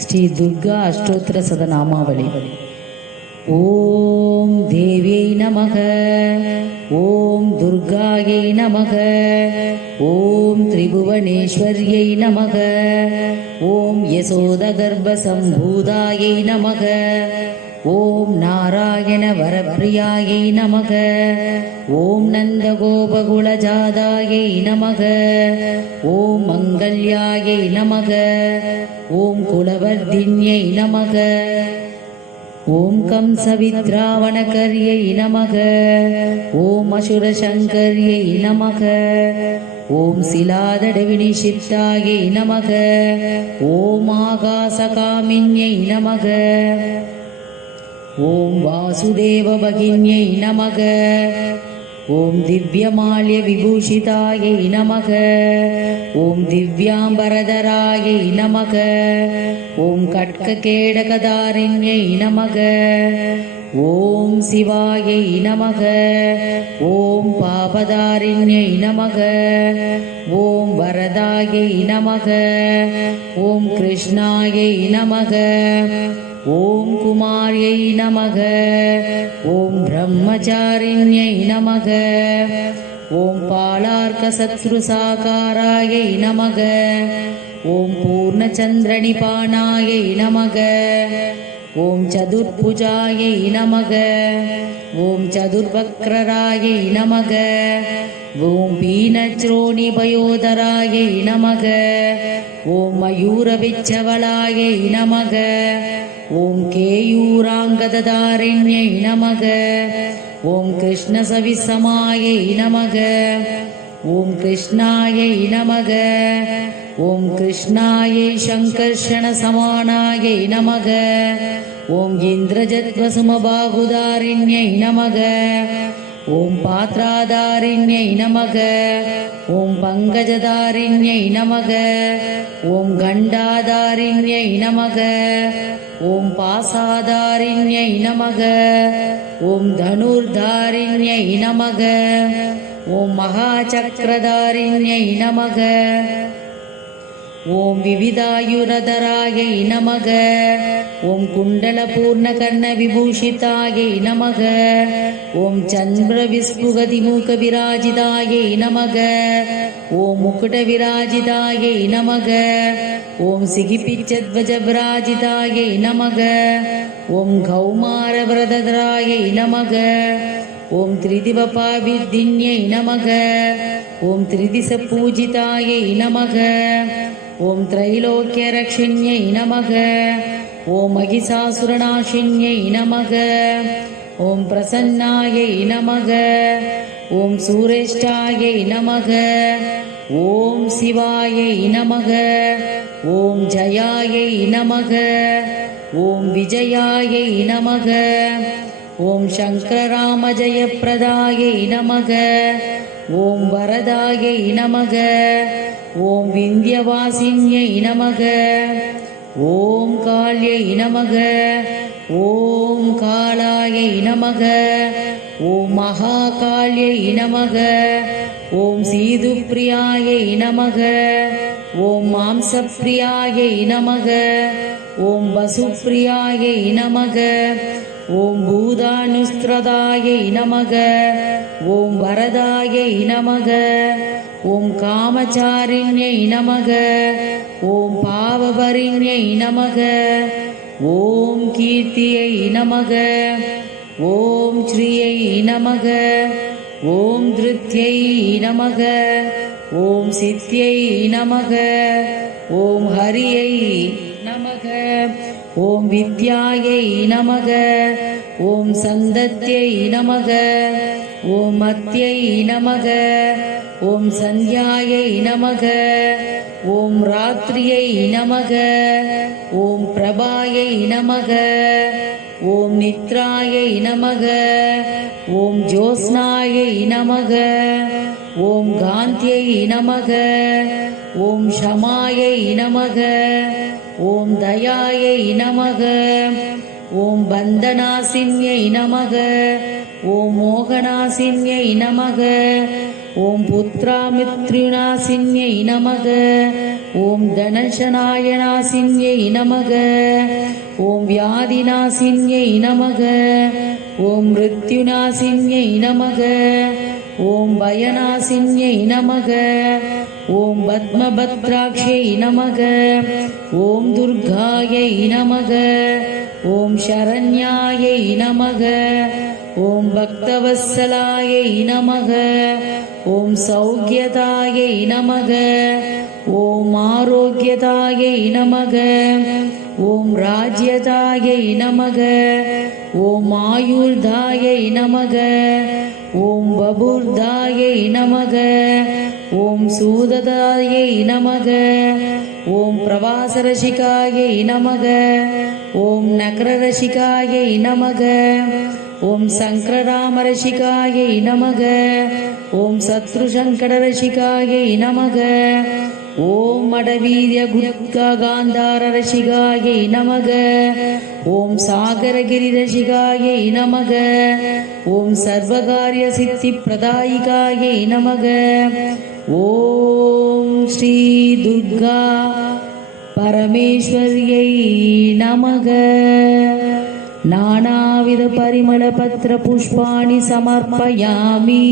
ஸ்ரீ துர்கா அஷ்டோத்திர சதநாமாவளி. ஓம் தேவியை நமக, ஓம் துர்காயை நமக, ஓம் திரிபுவனேஸ்வரியை நமக, ஓம் யசோதகர்ப்பசம்பூதாயை நமக, ஓம் நாராயண வரப்பிரியாயை நமக, ஓம் நந்தகோபகுலஜாதாயை நமக, ஓம் மங்கல்யாயை நமக, ஓம் குலவர்தின்யை நமக, ஓம் கம்சவித்ராவணகர்யை நமக, ஓம் அசுரசங்கர்யை நமக, ஓம் சிலாதடவினிஷிப்தாயை நமக, ஓம் ஆகாசகாமின்யை நமக, ஓம் வாசுதேவ பகின்யை நமக, ஓம் திவ்யமால்ய விபூஷிதாயை நமக, ஓம் திவ்யாம்பரதராயை நமக, ஓம் கட்ககேடகதாரிண்யை நமக, ஓம் சிவாயை நமக, ஓம் பாபதாரிண்யை நமக, ஓம் வரதாயை நமக, ஓம் கிருஷ்ணாயை நமக, ஓம் குமாரியை நமக, ஓம் பிரம்மச்சாரிண்யை நமக, ஓம் பாலார்க்கசத்ருசாகாராயை நமக, ஓம் பூர்ணச்சந்திரநிபானாயை நமக, ஓம் சதுர்புஜாயை நமக, ஓம் சதுர்வக்ரராயை நமக, ஓம் பீனச்ரோணிபயோதராயை நமக, ஓம் மயூரவிச்சவளாயை நமக, ஓம் கேயூராங்கததாரிண்யை நமக, ஓம் கிருஷ்ணசவிசமாயை நமக, ஓம் கிருஷ்ணாயை நமக, ஓம் கிருஷ்ணாயை சங்கர்ஷண சமானாயை நமக, ஓம் இந்திரஜத்வசுமபாகுதாரிண்யை நமக, ஓம் பாத்ராதாரிண்யை நமக, ஓம் பங்கஜதாரிண்யை நமக, ஓம் கண்டாதாரிண்யை நமக, ஓம் பாசாதாரிண்யை நமக, ஓம் தனுர்தாரிண்யை நமக, ஓம் மகாசக்கரதாரிண்யை நமக, ஓம் விவிதாயுரதராயை நமக, ஓம் குண்டலபூர்ணகர்ண விபூஷிதாயை நமக, ஓம் சந்திர விஸ்புகதிமுக விராஜிதாயை நமக, ஓம் முகுட விராஜிதாயை நமக, ஓம் சிகிபிச்சத்வஜ விராஜிதாயை நமக, ஓம் கௌமார விரதராயை நமக, ஓம் திரிதிவபாவித்தின்யை நமக, ஓம் திரிதிச பூஜிதாயை நமக, ஓம் திரைலோக்கியரக்ஷிண்யை நமக, ஓம் மகிஷாசுரநாசின்யை நமக, ஓம் பிரசன்னாயை நமக, ஓம் சூரேஷ்டாயை நமக, ஓம் சிவாயை நமக, ஓம் ஜயாயை நமக, ஓம் விஜயாயை நமக, ஓம் சங்கரராமஜயப்பிரதாயை நமக, ஓம் வரதாயை நமக, ஓம் விந்தியவாசின்யை நமக, ஓம் காள்யை நமக, ஓம் காளாயை நமக, ஓம் மகாகாள்யை நமக, ஓம் சீதுப்பிரியாயை நமக, ஓம் மாம்சப்பிரியாயை நமக, ஓம் வசுப்பிரியாயை நமக, ஓம் பூதானுஸ்திரதாயை நமக, ஓம் வரதாயை நமக, ஓம் காமச்சாரிண்யை நமக, ஓம் பாவபரிண்யை நமக, ஓம் கீர்த்தியை நமக, ஓம் ஸ்ரீயை நமக, ஓம் திருத்யை நமக, ஓம் சித்யை நமக, ஓம் ஹரியை நமக, ஓம் வித்யாயை நமக, ஓம் சந்தத்யை நமக, ஓம் மத்யை நமக, ஓம் சந்தியாயை நமக, ஓம் ராத்திரியை நமக, ஓம் பிரபாயை நமக, ஓம் நித்ராயை நமக, ஓம் ஜோஸ்னாயை நமக, ஓம் காந்தியை நமக, ஓம் ஷமாயை நமக, ஓம் தயாயை நமக, ஓம் பந்தநாசின்யை நமக. ஓம் மோகநாசின்யை நமக. ஓம் புத்ராமித்ருநாசின்யை நமக. ஓம் தனசனாயநாசின்யை நமக. ஓம் வியாதிநாசின்யை நமக. ஓம் மிருத்யுநாசின்யை நமக. ஓம் பயநாசின்யை நமக. ஓம் பத்மபத்ராக்ஷை நமக. ஓம் துர்காயை நமக. ஓம் சரண்யாயை நமக. ஓம் பக்தவத்சலாயை நமக. ஓம் சௌக்கியதாயை நமக. ஓம் ஆரோக்கியதாயை நமக. ஓம் ராஜ்யதாயை நமக. ஓம் ஆயுள்தாயை நமக. ஓம் பபுர்தாயை நமக. ஓம் சூததாயை நமக. ஓம் பிரவாசரசிகாயை நமக. ஓம் நகரரசிகாயை நமக. ஓம் சங்கரராமரசிகாயை நமக. ஓம் சத்ருசங்கடரசிகாயை நமக. ஓம் மடவீரிய குட்காந்தாரரசிகாயை நமக. ஓம் சாகரகிரிரசிகாயை நமக. ஓம் சர்வகாரிய சித்தி பிரதாயிகாயை நமக. ஓம் ஸ்ரீ துர்கா பரமேஸ்வரியை நமக. நானாவித பரிமள பத்ர புஷ்பாணி சமர்ப்பயாமி.